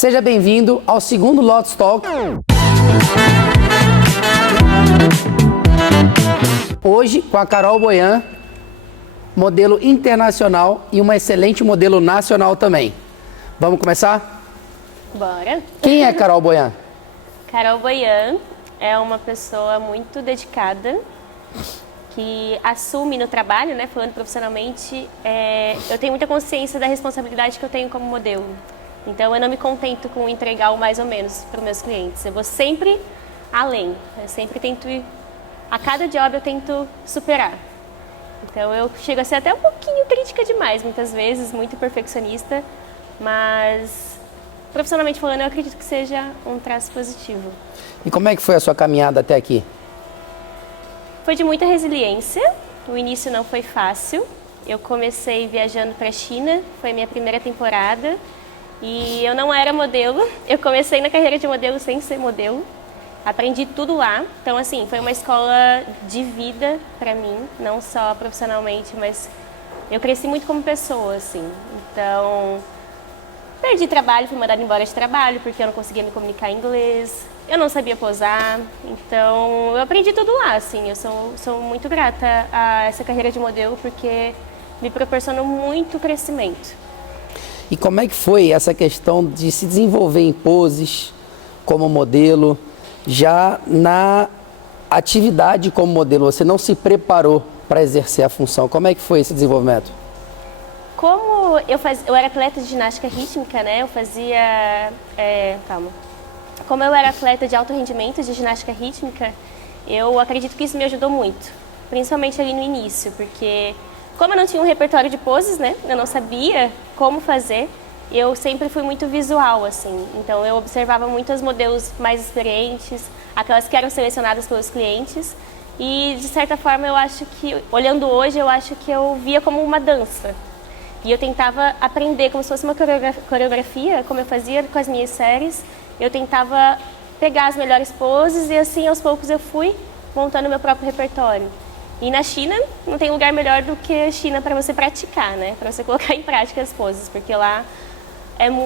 Seja bem-vindo ao segundo Lotus Talk. Hoje com a Carol Boyan, modelo internacional e uma excelente modelo nacional também. Vamos começar? Bora! Quem é Carol Boyan? Carol Boyan é uma pessoa muito dedicada, que assume no trabalho, né, falando profissionalmente, eu tenho muita consciência da responsabilidade que eu tenho como modelo. Então eu não me contento com entregar o mais ou menos para os meus clientes. Eu vou sempre além. Eu sempre tento ir, a cada job eu tento superar. Então eu chego a ser até um pouquinho crítica demais, muitas vezes, muito perfeccionista, mas profissionalmente falando eu acredito que seja um traço positivo. E como é que foi a sua caminhada até aqui? Foi de muita resiliência, o início não foi fácil. Eu comecei viajando para a China, foi minha primeira temporada. E eu não era modelo, eu comecei na carreira de modelo sem ser modelo. Aprendi tudo lá, então assim, foi uma escola de vida para mim, não só profissionalmente, mas eu cresci muito como pessoa, assim. Então, perdi trabalho, fui mandada embora de trabalho porque eu não conseguia me comunicar em inglês, eu não sabia posar, então eu aprendi tudo lá, assim. Eu sou muito grata a essa carreira de modelo porque me proporcionou muito crescimento. E como é que foi essa questão de se desenvolver em poses como modelo, já na atividade como modelo? Você não se preparou para exercer a função. Como é que foi esse desenvolvimento? Como eu era atleta de ginástica rítmica, né? Como eu era atleta de alto rendimento de ginástica rítmica, eu acredito que isso me ajudou muito, principalmente ali no início, porque como eu não tinha um repertório de poses, né? Eu não sabia como fazer. Eu sempre fui muito visual, assim. Então eu observava muito as modelos mais experientes, aquelas que eram selecionadas pelos clientes. E de certa forma eu acho que, olhando hoje, eu acho que eu via como uma dança. E eu tentava aprender como se fosse uma coreografia, como eu fazia com as minhas séries. Eu tentava pegar as melhores poses e assim aos poucos eu fui montando meu próprio repertório. E na China, não tem lugar melhor do que a China para você praticar, né? Para você colocar em prática as poses, porque lá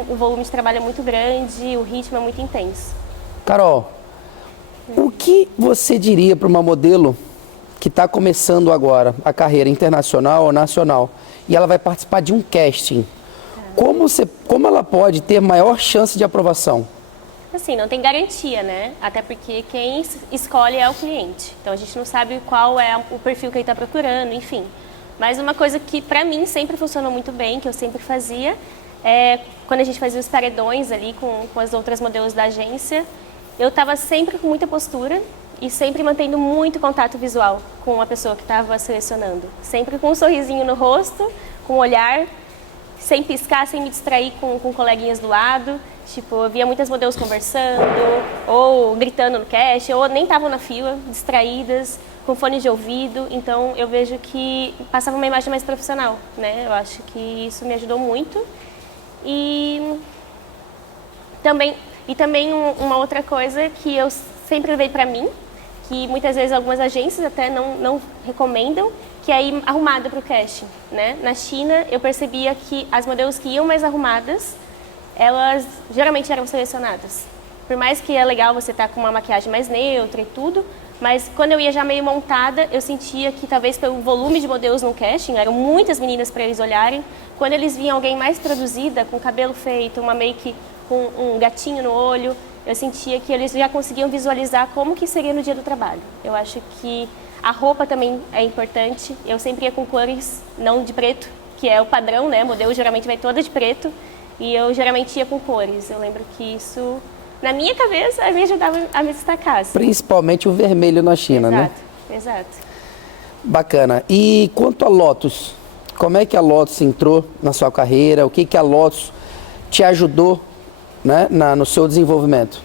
o volume de trabalho é muito grande, o ritmo é muito intenso. Carol, o que você diria para uma modelo que está começando agora a carreira internacional ou nacional e ela vai participar de um casting? Como ela pode ter maior chance de aprovação? Assim, não tem garantia, né? Até porque quem escolhe é o cliente. Então a gente não sabe qual é o perfil que ele está procurando, enfim. Mas uma coisa que para mim sempre funcionou muito bem, que eu sempre fazia, é quando a gente fazia os paredões ali com as outras modelos da agência, eu estava sempre com muita postura e sempre mantendo muito contato visual com a pessoa que estava selecionando. Sempre com um sorrisinho no rosto, com um olhar, sem piscar, sem me distrair com coleguinhas do lado. Tipo, eu via muitas modelos conversando, ou gritando no cast, ou nem estavam na fila, distraídas, com fone de ouvido. Então, eu vejo que passava uma imagem mais profissional, né? Eu acho que isso me ajudou muito. E também uma outra coisa que eu sempre levei pra mim, que muitas vezes algumas agências até não recomendam, que é ir arrumada pro casting, né? Na China, eu percebia que as modelos que iam mais arrumadas, elas geralmente eram selecionadas. Por mais que é legal você estar com uma maquiagem mais neutra e tudo, mas quando eu ia já meio montada, eu sentia que talvez pelo volume de modelos no casting, eram muitas meninas para eles olharem, quando eles viam alguém mais produzida, com cabelo feito, uma make com um gatinho no olho, eu sentia que eles já conseguiam visualizar como que seria no dia do trabalho. Eu acho que a roupa também é importante. Eu sempre ia com cores, não de preto, que é o padrão, né? O modelo geralmente vai toda de preto. E eu geralmente ia com cores. Eu lembro que isso, na minha cabeça, me ajudava a me destacar. Assim. Principalmente o vermelho na China, né? Exato. Bacana. E quanto a Lotus, como é que a Lotus entrou na sua carreira? O que a Lotus te ajudou, né, no seu desenvolvimento?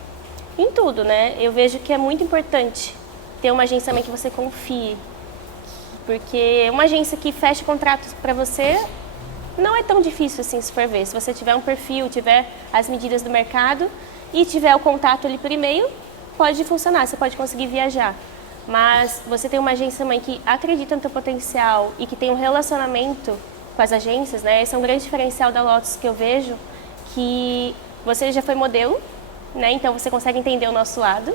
Em tudo, né? Eu vejo que é muito importante ter uma agência também que você confie. Porque uma agência que fecha contratos para você não é tão difícil assim, se for ver. Se você tiver um perfil, tiver as medidas do mercado e tiver o contato ali por e-mail, pode funcionar, você pode conseguir viajar. Mas você tem uma agência também que acredita no teu potencial e que tem um relacionamento com as agências, né? Esse é um grande diferencial da Lotus que eu vejo, que você já foi modelo, né? Então você consegue entender o nosso lado.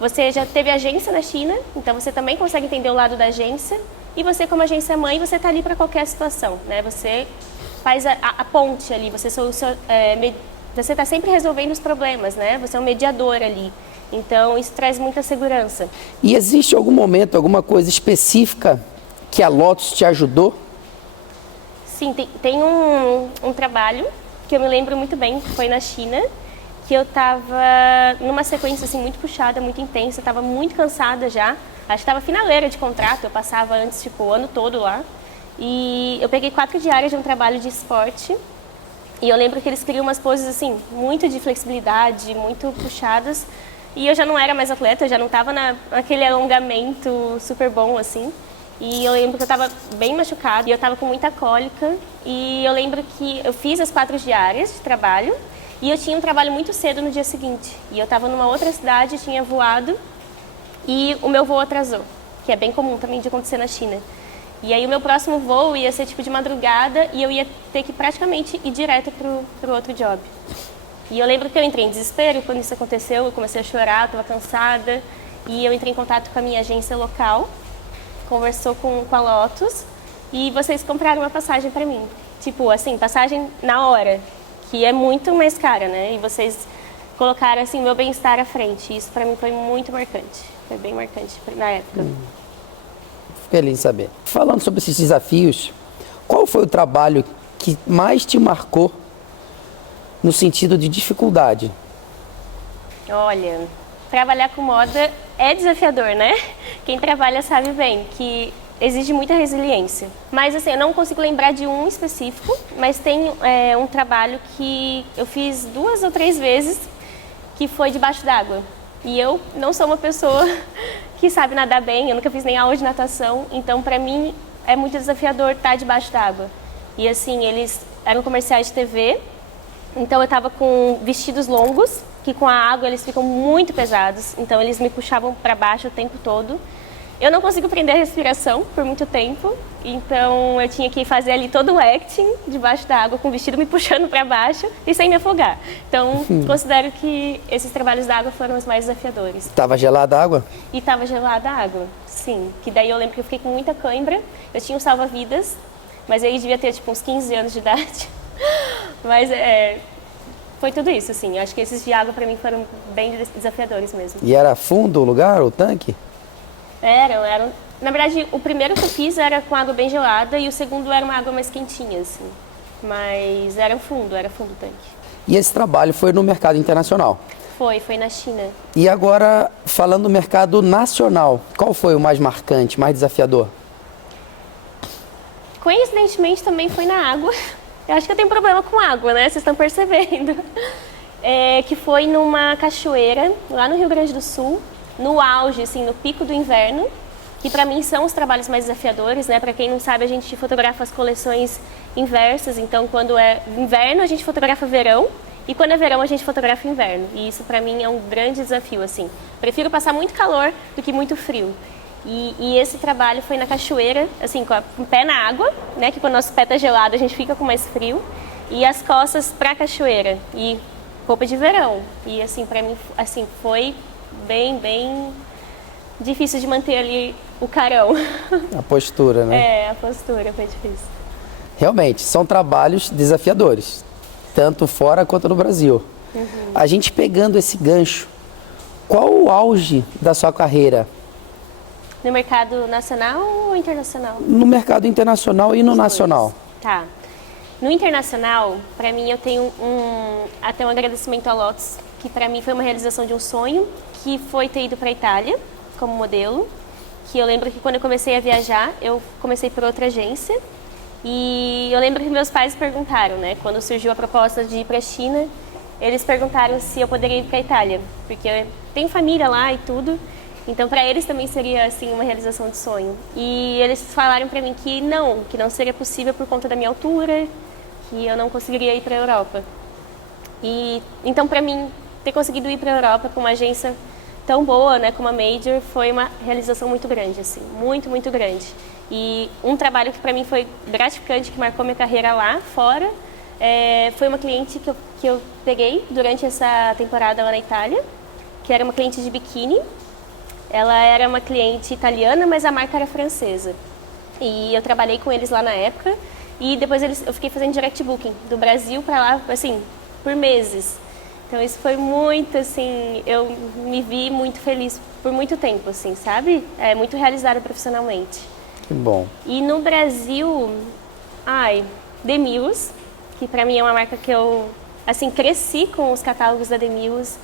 Você já teve agência na China, então você também consegue entender o lado da agência. E você, como agência mãe, você está ali para qualquer situação, né? Você faz a ponte ali, você está sempre resolvendo os problemas, né? Você é um mediador ali. Então, isso traz muita segurança. E existe algum momento, alguma coisa específica que a Lotus te ajudou? Sim, tem um trabalho que eu me lembro muito bem, que foi na China, que eu estava numa sequência assim, muito puxada, muito intensa, estava muito cansada já. Acho que estava finaleira de contrato, eu passava antes tipo, o ano todo lá. E eu peguei 4 diárias de um trabalho de esporte. E eu lembro que eles queriam umas poses assim, muito de flexibilidade, muito puxadas. E eu já não era mais atleta, eu já não estava naquele alongamento super bom assim. E eu lembro que eu estava bem machucada e eu estava com muita cólica. E eu lembro que eu fiz as 4 diárias de trabalho e eu tinha um trabalho muito cedo no dia seguinte. E eu estava numa outra cidade, tinha voado e o meu voo atrasou, que é bem comum também de acontecer na China. E aí o meu próximo voo ia ser tipo de madrugada e eu ia ter que praticamente ir direto pro outro job. E eu lembro que eu entrei em desespero quando isso aconteceu, eu comecei a chorar, eu estava cansada. E eu entrei em contato com a minha agência local, conversou com a Lotus e vocês compraram uma passagem para mim. Tipo, assim, passagem na hora, que é muito mais cara, né? E vocês colocaram, assim, meu bem-estar à frente. Isso para mim foi muito marcante, foi bem marcante na época. Feliz em saber. Falando sobre esses desafios, qual foi o trabalho que mais te marcou no sentido de dificuldade? Olha, trabalhar com moda é desafiador, né? Quem trabalha sabe bem que exige muita resiliência. Mas assim, eu não consigo lembrar de um específico, mas tem um trabalho que eu fiz 2 ou 3 vezes, que foi debaixo d'água. E eu não sou uma pessoa que sabe nadar bem, eu nunca fiz nem aula de natação, então para mim é muito desafiador estar debaixo d'água. E assim, eles eram comerciais de TV, então eu estava com vestidos longos, que com a água eles ficam muito pesados, então eles me puxavam para baixo o tempo todo. Eu não consigo prender a respiração por muito tempo, então eu tinha que fazer ali todo o acting debaixo da água, com o vestido me puxando para baixo e sem me afogar. Então, considero que esses trabalhos da água foram os mais desafiadores. Estava gelada a água? E estava gelada a água, sim. Que daí eu lembro que eu fiquei com muita cãibra, eu tinha um salva-vidas, mas aí devia ter tipo uns 15 anos de idade. Mas foi tudo isso, assim. Acho que esses de água para mim foram bem desafiadores mesmo. E era fundo o lugar, o tanque? Eram. Na verdade, o primeiro que eu fiz era com água bem gelada e o segundo era uma água mais quentinha, assim. Mas era fundo o tanque. E esse trabalho foi no mercado internacional? Foi na China. E agora, falando do mercado nacional, qual foi o mais marcante, mais desafiador? Coincidentemente, também foi na água. Eu acho que eu tenho problema com água, né? Vocês estão percebendo. Que foi numa cachoeira, lá no Rio Grande do Sul, no auge, assim, no pico do inverno, que para mim são os trabalhos mais desafiadores, né? Para quem não sabe, a gente fotografa as coleções inversas, então quando é inverno a gente fotografa verão e quando é verão a gente fotografa inverno. E isso para mim é um grande desafio, assim. Prefiro passar muito calor do que muito frio. E esse trabalho foi na cachoeira, assim, com o pé na água, né? Que quando o nosso pé tá gelado a gente fica com mais frio, e as costas para a cachoeira e roupa de verão. E assim, para mim, assim, foi bem difícil de manter ali o carão. A postura, né? A postura foi difícil. Realmente, são trabalhos desafiadores, tanto fora quanto no Brasil. A gente pegando esse gancho, qual o auge da sua carreira? No mercado nacional ou internacional? No mercado internacional e no nacional. Tá. No internacional, para mim, eu tenho até um agradecimento à Lotus, que para mim foi uma realização de um sonho, que foi ter ido para a Itália como modelo. Que eu lembro que quando eu comecei a viajar, eu comecei por outra agência. E eu lembro que meus pais perguntaram, né? Quando surgiu a proposta de ir para a China, eles perguntaram se eu poderia ir para a Itália, porque eu tenho família lá e tudo. Então, para eles também seria assim uma realização de sonho. E eles falaram para mim que não seria possível por conta da minha altura, que eu não conseguiria ir para a Europa. E então, para mim, ter conseguido ir para a Europa com uma agência tão boa, né, como a Major, foi uma realização muito grande, assim, muito grande. E um trabalho que para mim foi gratificante, que marcou minha carreira lá fora, foi uma cliente que que eu peguei durante essa temporada lá na Itália, que era uma cliente de biquíni. Ela era uma cliente italiana, mas a marca era francesa. E eu trabalhei com eles lá na época. E depois eu fiquei fazendo direct booking do Brasil para lá, assim, por meses. Então isso foi muito, assim, eu me vi muito feliz por muito tempo, assim, sabe? Muito realizada profissionalmente. Que bom. E no Brasil, The Mills, que pra mim é uma marca que eu, assim, cresci com os catálogos da The Mills.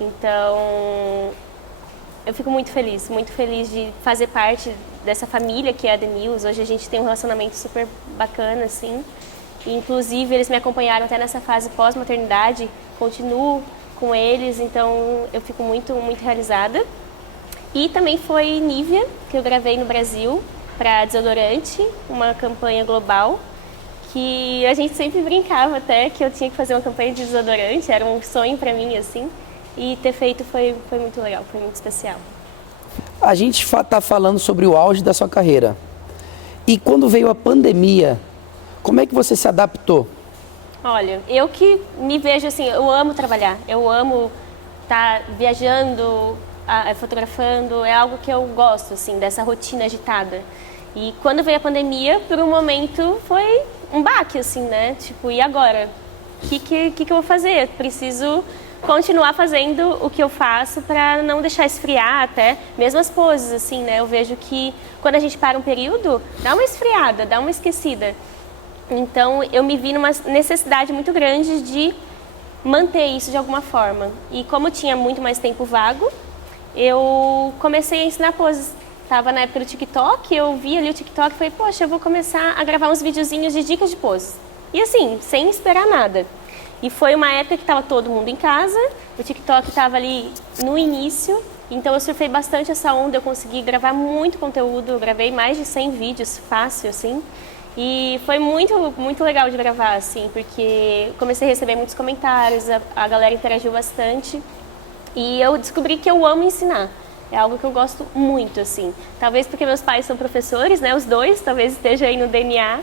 Então, eu fico muito feliz de fazer parte dessa família que é a The Mills. Hoje a gente tem um relacionamento super bacana, assim. E, inclusive, eles me acompanharam até nessa fase pós-maternidade. Continuo com eles, então eu fico muito, muito realizada. E também foi Nivea, que eu gravei no Brasil, para desodorante, uma campanha global. Que a gente sempre brincava até que eu tinha que fazer uma campanha de desodorante, era um sonho para mim, assim. E ter feito foi muito legal, foi muito especial. A gente está falando sobre o auge da sua carreira. E quando veio a pandemia, como é que você se adaptou? Olha, eu que me vejo assim, eu amo trabalhar, eu amo estar viajando, fotografando, é algo que eu gosto, assim, dessa rotina agitada. E quando veio a pandemia, por um momento foi um baque, assim, né? Tipo, e agora? O que eu vou fazer? Eu preciso continuar fazendo o que eu faço para não deixar esfriar até, mesmo as poses, assim, né? Eu vejo que quando a gente para um período, dá uma esfriada, dá uma esquecida. Então, eu me vi numa necessidade muito grande de manter isso de alguma forma. E como tinha muito mais tempo vago, eu comecei a ensinar poses. Estava na época do TikTok, eu vi ali o TikTok e falei, poxa, eu vou começar a gravar uns videozinhos de dicas de poses. E assim, sem esperar nada. E foi uma época que estava todo mundo em casa, o TikTok estava ali no início, então eu surfei bastante essa onda, eu consegui gravar muito conteúdo, eu gravei mais de 100 vídeos, fácil, assim. E foi muito, muito legal de gravar, assim, porque comecei a receber muitos comentários, a galera interagiu bastante. E eu descobri que eu amo ensinar. É algo que eu gosto muito, assim. Talvez porque meus pais são professores, né? Os dois, talvez esteja aí no DNA.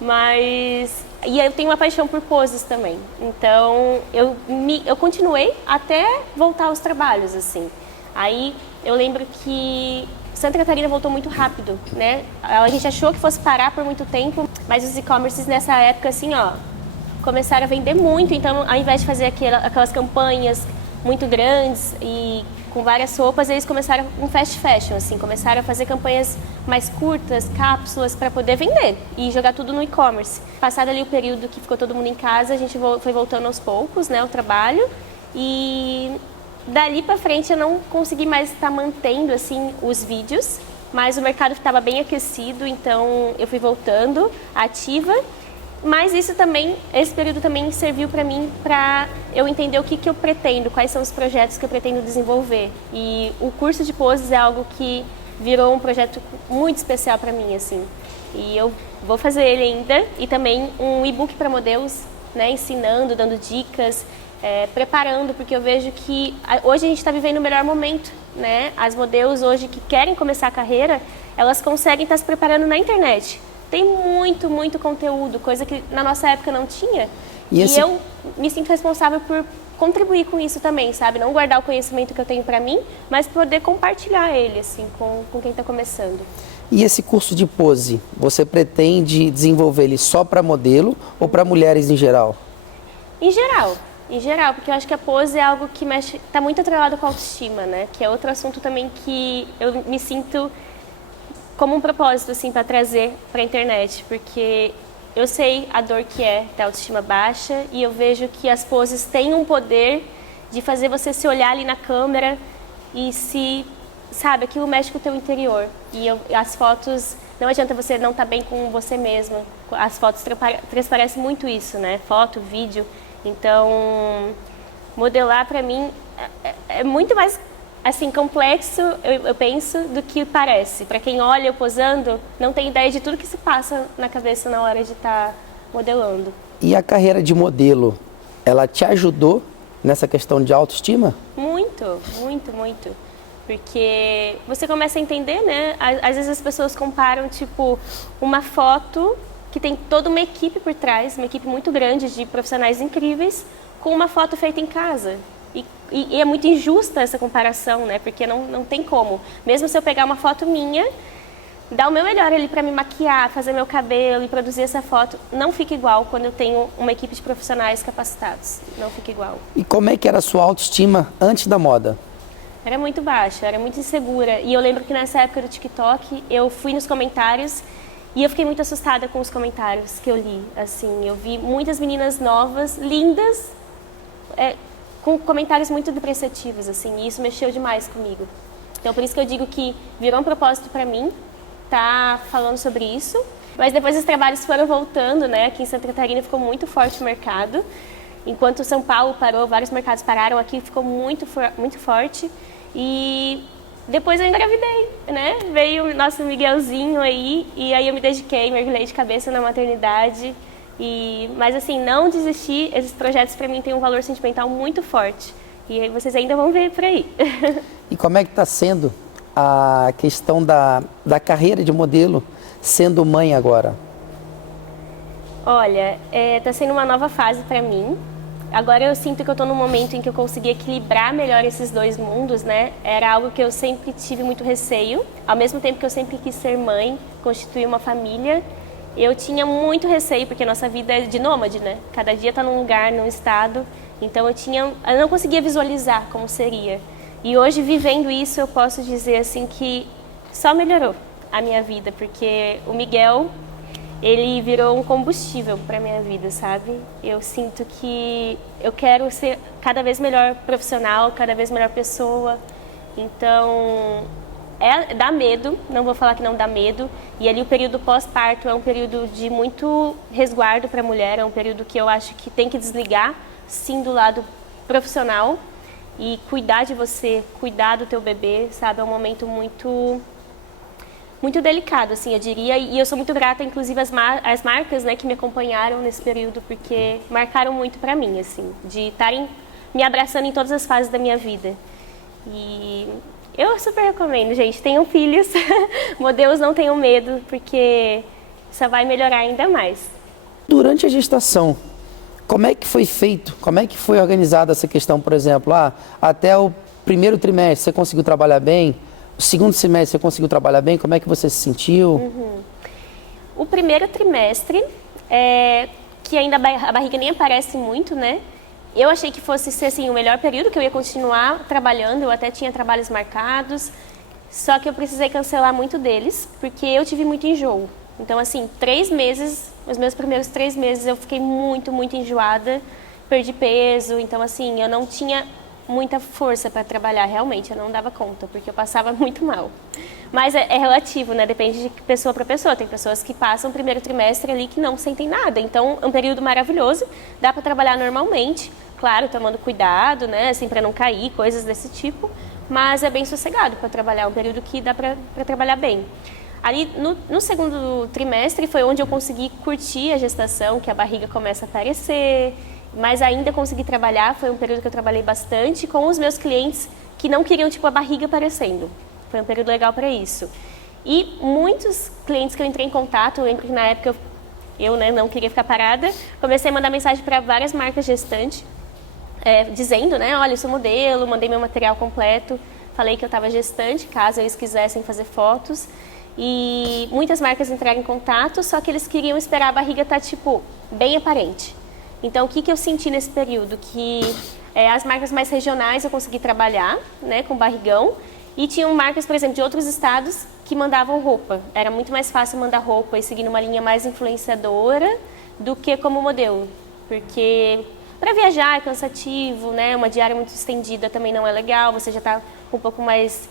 Mas... E eu tenho uma paixão por poses também. Então, eu continuei até voltar aos trabalhos, assim. Aí, eu lembro que Santa Catarina voltou muito rápido, né? A gente achou que fosse parar por muito tempo, mas os e-commerces nessa época, assim, ó, começaram a vender muito. Então, ao invés de fazer aquelas campanhas muito grandes e com várias roupas, eles começaram um fast fashion, assim, começaram a fazer campanhas mais curtas, cápsulas, para poder vender e jogar tudo no e-commerce. Passado ali o período que ficou todo mundo em casa, a gente foi voltando aos poucos, né, o trabalho, e dali para frente eu não consegui mais estar mantendo, assim, os vídeos, mas o mercado estava bem aquecido, então eu fui voltando ativa. Mas isso também, esse período também serviu para mim para eu entender o que eu pretendo, quais são os projetos que eu pretendo desenvolver. E o curso de poses é algo que virou um projeto muito especial para mim, assim. E eu vou fazer ele ainda, e também um e-book para modelos, né, ensinando, dando dicas, preparando, porque eu vejo que hoje a gente está vivendo o melhor momento, né? As modelos hoje que querem começar a carreira, elas conseguem estar se preparando na internet. Tem muito, muito conteúdo, coisa que na nossa época não tinha. E eu me sinto responsável por contribuir com isso também, sabe? Não guardar o conhecimento que eu tenho para mim, mas poder compartilhar ele, assim, com quem está começando. E esse curso de pose, você pretende desenvolver ele só para modelo ou para mulheres em geral? Em geral, porque eu acho que a pose é algo que está muito atrelado com a autoestima, né? Que é outro assunto também que eu me sinto como um propósito, assim, para trazer para a internet, porque eu sei a dor que é ter autoestima baixa e eu vejo que as poses têm um poder de fazer você se olhar ali na câmera e sabe, aquilo mexe com o teu interior. E as fotos, não adianta você não estar bem com você mesma, as fotos transparecem muito isso, né? Foto, vídeo, então modelar para mim é muito mais assim, complexo, eu penso, do que parece. Para quem olha eu posando, não tem ideia de tudo que se passa na cabeça na hora de estar modelando. E a carreira de modelo, ela te ajudou nessa questão de autoestima? Muito, muito, muito. Porque você começa a entender, né? Às vezes as pessoas comparam, tipo, uma foto que tem toda uma equipe por trás, uma equipe muito grande de profissionais incríveis, com uma foto feita em casa. E é muito injusta essa comparação, né? Porque não tem como. Mesmo se eu pegar uma foto minha, dar o meu melhor ali para me maquiar, fazer meu cabelo e produzir essa foto, não fica igual quando eu tenho uma equipe de profissionais capacitados. Não fica igual. E como é que era a sua autoestima antes da moda? Era muito baixa, era muito insegura. E eu lembro que nessa época do TikTok, eu fui nos comentários e eu fiquei muito assustada com os comentários que eu li. Assim, eu vi muitas meninas novas, lindas, com comentários muito depreciativos, assim, e isso mexeu demais comigo. Então, por isso que eu digo que virou um propósito para mim tá falando sobre isso. Mas depois os trabalhos foram voltando, né? Aqui em Santa Catarina ficou muito forte o mercado. Enquanto São Paulo parou, vários mercados pararam, aqui ficou muito forte. E depois eu engravidei, né? Veio o nosso Miguelzinho aí, e aí eu me dediquei, mergulhei de cabeça na maternidade. Mas assim, não desistir, esses projetos para mim têm um valor sentimental muito forte. E aí vocês ainda vão ver por aí. E como é que está sendo a questão da carreira de modelo sendo mãe agora? Olha, está sendo uma nova fase para mim. Agora eu sinto que eu estou num momento em que eu consegui equilibrar melhor esses dois mundos, né? Era algo que eu sempre tive muito receio. Ao mesmo tempo que eu sempre quis ser mãe, constituir uma família, eu tinha muito receio, porque nossa vida é de nômade, né? Cada dia está num lugar, num estado. Então eu não conseguia visualizar como seria. E hoje, vivendo isso, eu posso dizer assim que só melhorou a minha vida, porque o Miguel, ele virou um combustível para minha vida, sabe? Eu sinto que eu quero ser cada vez melhor profissional, cada vez melhor pessoa. Então, dá medo, não vou falar que não dá medo. E ali o período pós-parto é um período de muito resguardo para a mulher, é um período que eu acho que tem que desligar, sim, do lado profissional e cuidar de você, cuidar do teu bebê, sabe? É um momento muito delicado, assim, eu diria, e eu sou muito grata, inclusive, às marcas, né, que me acompanharam nesse período, porque marcaram muito pra mim, assim, de estarem me abraçando em todas as fases da minha vida. E eu super recomendo, gente, tenham filhos, modelos não tenham medo, porque só vai melhorar ainda mais. Durante a gestação, como é que foi feito, como é que foi organizada essa questão, por exemplo, até o primeiro trimestre você conseguiu trabalhar bem? O segundo semestre você conseguiu trabalhar bem? Como é que você se sentiu? O primeiro trimestre, que ainda a barriga nem aparece muito, né? Eu achei que fosse ser assim, o melhor período, que eu ia continuar trabalhando, eu até tinha trabalhos marcados, só que eu precisei cancelar muito deles, porque eu tive muito enjoo. Então, assim, 3 meses, os meus primeiros 3 meses eu fiquei muito enjoada, perdi peso, então assim, eu não tinha muita força para trabalhar, realmente, eu não dava conta, porque eu passava muito mal. Mas é relativo, né? Depende de pessoa para pessoa. Tem pessoas que passam o primeiro trimestre ali que não sentem nada. Então, é um período maravilhoso, dá para trabalhar normalmente, claro, tomando cuidado, né? Assim, para não cair, coisas desse tipo, mas é bem sossegado para trabalhar, um período que dá para trabalhar bem. Ali, no segundo trimestre, foi onde eu consegui curtir a gestação, que a barriga começa a aparecer, mas ainda consegui trabalhar, foi um período que eu trabalhei bastante com os meus clientes que não queriam, tipo, a barriga aparecendo. Foi um período legal para isso. E muitos clientes que eu entrei em contato, eu lembro que na época eu né, não queria ficar parada, comecei a mandar mensagem para várias marcas gestantes, dizendo, né, olha, eu sou modelo, mandei meu material completo, falei que eu estava gestante, caso eles quisessem fazer fotos. E muitas marcas entraram em contato, só que eles queriam esperar a barriga estar, tipo, bem aparente. Então, o que eu senti nesse período? Que as marcas mais regionais eu consegui trabalhar, né, com barrigão, e tinham marcas, por exemplo, de outros estados que mandavam roupa. Era muito mais fácil mandar roupa e seguir numa linha mais influenciadora do que como modelo, porque para viajar é cansativo, né, uma diária muito estendida também não é legal, você já está um pouco mais...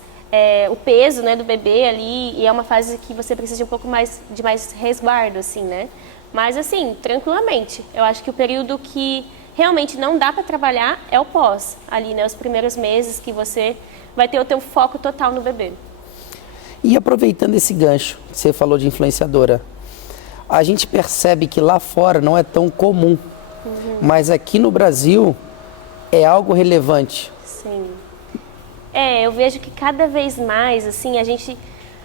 o peso, né, do bebê ali, e é uma fase que você precisa de um pouco mais de mais resguardo, assim, né? Mas, assim, tranquilamente. Eu acho que o período que realmente não dá para trabalhar é o pós, ali, né? Os primeiros meses que você vai ter o teu foco total no bebê. E aproveitando esse gancho que você falou de influenciadora, a gente percebe que lá fora não é tão comum, mas aqui no Brasil é algo relevante. Sim. Eu vejo que cada vez mais, assim,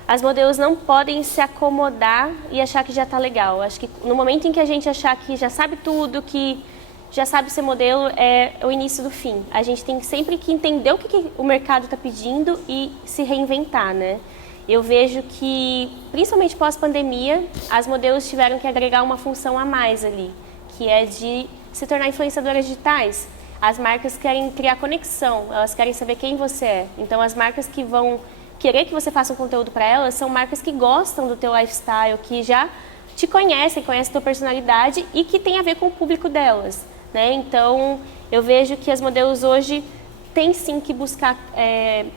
as modelos não podem se acomodar e achar que já está legal. Acho que no momento em que a gente achar que já sabe tudo, que já sabe ser modelo é o início do fim. A gente tem sempre que entender o que o mercado está pedindo e se reinventar, né? Eu vejo que, principalmente pós-pandemia, as modelos tiveram que agregar uma função a mais ali, que é de se tornar influenciadoras digitais. As marcas querem criar conexão, elas querem saber quem você é. Então, as marcas que vão querer que você faça um conteúdo para elas são marcas que gostam do teu lifestyle, que já te conhecem a tua personalidade e que tem a ver com o público delas, né? Então, eu vejo que as modelos hoje têm sim que buscar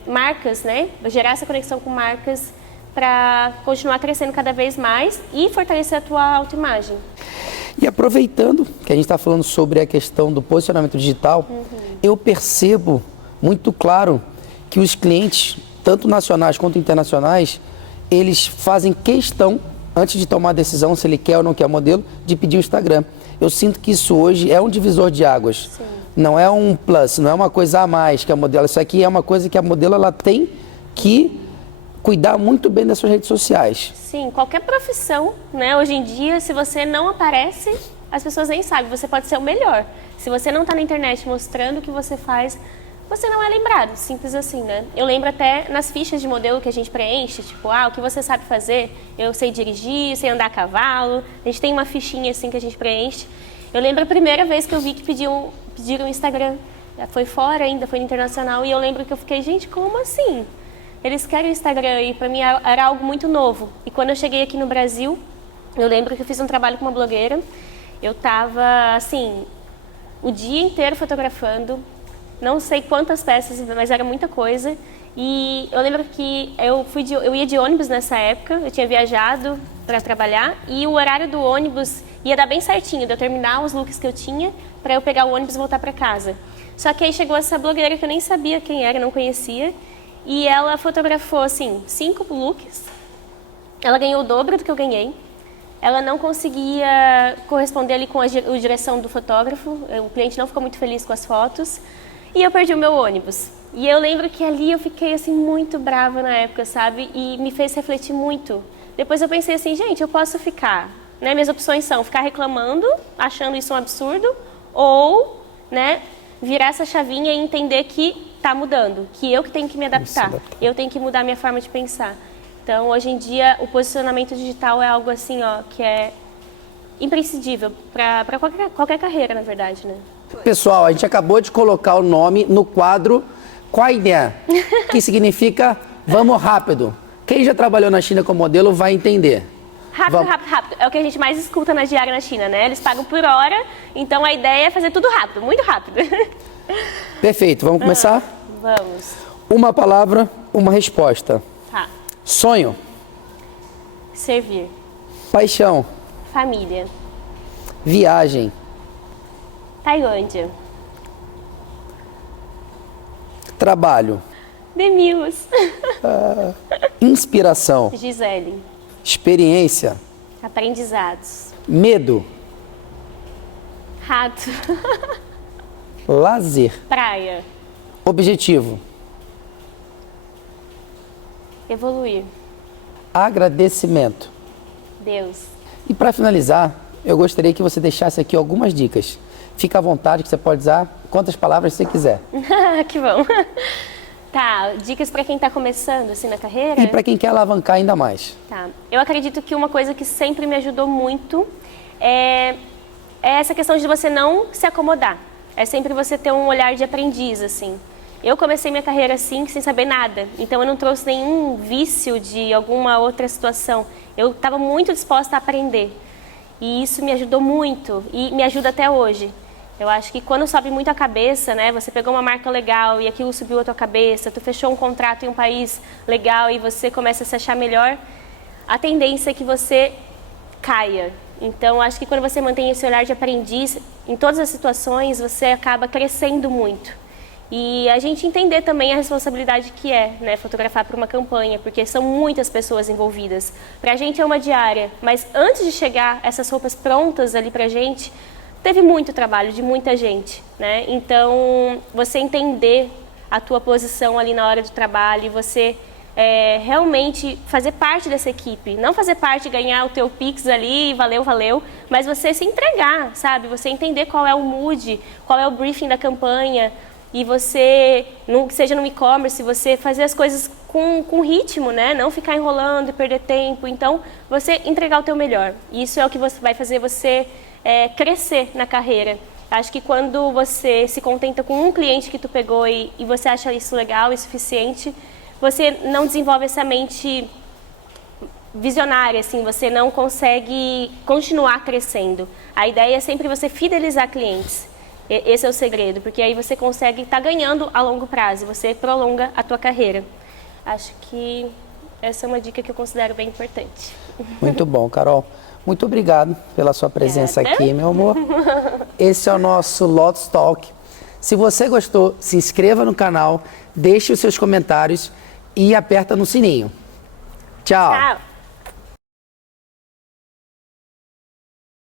marcas, né? Gerar essa conexão com marcas para continuar crescendo cada vez mais e fortalecer a tua autoimagem. E aproveitando que a gente está falando sobre a questão do posicionamento digital, eu percebo muito claro que os clientes, tanto nacionais quanto internacionais, eles fazem questão, antes de tomar a decisão se ele quer ou não quer o modelo, de pedir o Instagram. Eu sinto que isso hoje é um divisor de águas. Sim. Não é um plus, não é uma coisa a mais que a modelo. Isso aqui é uma coisa que a modelo ela tem que cuidar muito bem das suas redes sociais. Sim, qualquer profissão, né? Hoje em dia, se você não aparece, as pessoas nem sabem. Você pode ser o melhor. Se você não está na internet mostrando o que você faz, você não é lembrado. Simples assim, né? Eu lembro até nas fichas de modelo que a gente preenche, tipo, o que você sabe fazer? Eu sei dirigir, sei andar a cavalo. A gente tem uma fichinha assim que a gente preenche. Eu lembro a primeira vez que eu vi que pediram um Instagram. Foi fora ainda, foi no internacional. E eu lembro que eu fiquei, gente, como assim? Eles querem o Instagram e para mim era algo muito novo. E quando eu cheguei aqui no Brasil, eu lembro que eu fiz um trabalho com uma blogueira. Eu tava, assim, o dia inteiro fotografando. Não sei quantas peças, mas era muita coisa. E eu lembro que eu ia de ônibus nessa época. Eu tinha viajado para trabalhar. E o horário do ônibus ia dar bem certinho, de eu terminar os looks que eu tinha para eu pegar o ônibus e voltar para casa. Só que aí chegou essa blogueira que eu nem sabia quem era, não conhecia. E ela fotografou, assim, 5 looks. Ela ganhou o dobro do que eu ganhei. Ela não conseguia corresponder ali com a direção do fotógrafo. O cliente não ficou muito feliz com as fotos. E eu perdi o meu ônibus. E eu lembro que ali eu fiquei, assim, muito brava na época, sabe? E me fez refletir muito. Depois eu pensei assim, gente, eu posso ficar, né? Minhas opções são ficar reclamando, achando isso um absurdo, ou, né, virar essa chavinha e entender que está mudando, que eu que tenho que me adaptar, eu tenho que mudar minha forma de pensar. Então, hoje em dia, o posicionamento digital é algo assim, que é imprescindível para qualquer carreira, na verdade, né? Pessoal, a gente acabou de colocar o nome no quadro Quaidé, que significa vamos rápido. Quem já trabalhou na China como modelo vai entender. Rápido, rápido, rápido. É o que a gente mais escuta na diária na China, né? Eles pagam por hora, então a ideia é fazer tudo rápido, muito rápido. Perfeito, vamos começar? Vamos. Uma palavra, uma resposta. Tá. Sonho. Servir. Paixão. Família. Viagem. Tailândia. Trabalho. Demils. Inspiração. Gisele. Experiência. Aprendizados. Medo. Rato. Lazer. Praia. Objetivo. Evoluir. Agradecimento. Deus. E para finalizar, eu gostaria que você deixasse aqui algumas dicas. Fica à vontade que você pode usar quantas palavras você quiser. Que bom. Tá, dicas para quem está começando assim na carreira? E para quem quer alavancar ainda mais. Tá. Eu acredito que uma coisa que sempre me ajudou muito é essa questão de você não se acomodar. É sempre você ter um olhar de aprendiz, assim. Eu comecei minha carreira assim, sem saber nada. Então eu não trouxe nenhum vício de alguma outra situação. Eu estava muito disposta a aprender. E isso me ajudou muito e me ajuda até hoje. Eu acho que quando sobe muito a cabeça, né, você pegou uma marca legal e aquilo subiu a tua cabeça, tu fechou um contrato em um país legal e você começa a se achar melhor, a tendência é que você caia. Então, acho que quando você mantém esse olhar de aprendiz, em todas as situações, você acaba crescendo muito. E a gente entender também a responsabilidade que é, né, fotografar para uma campanha, porque são muitas pessoas envolvidas. Para a gente é uma diária, mas antes de chegar essas roupas prontas ali para a gente, teve muito trabalho de muita gente, né? Então, você entender a tua posição ali na hora do trabalho e você realmente fazer parte dessa equipe. Não fazer parte, ganhar o teu Pix ali, valeu, valeu, mas você se entregar, sabe? Você entender qual é o mood, qual é o briefing da campanha, e você, seja no e-commerce, você fazer as coisas com ritmo, né? Não ficar enrolando e perder tempo. Então, você entregar o teu melhor. Isso é o que vai fazer você crescer na carreira. Acho que quando você se contenta com um cliente que tu pegou e você acha isso legal e suficiente, você não desenvolve essa mente visionária, assim, você não consegue continuar crescendo. A ideia é sempre você fidelizar clientes. Esse é o segredo, porque aí você consegue estar ganhando a longo prazo, você prolonga a tua carreira. Acho que essa é uma dica que eu considero bem importante. Muito bom, Carol. Muito obrigado pela sua presença aqui, meu amor. Esse é o nosso Lotus Talk. Se você gostou, se inscreva no canal, deixe os seus comentários e aperta no sininho. Tchau!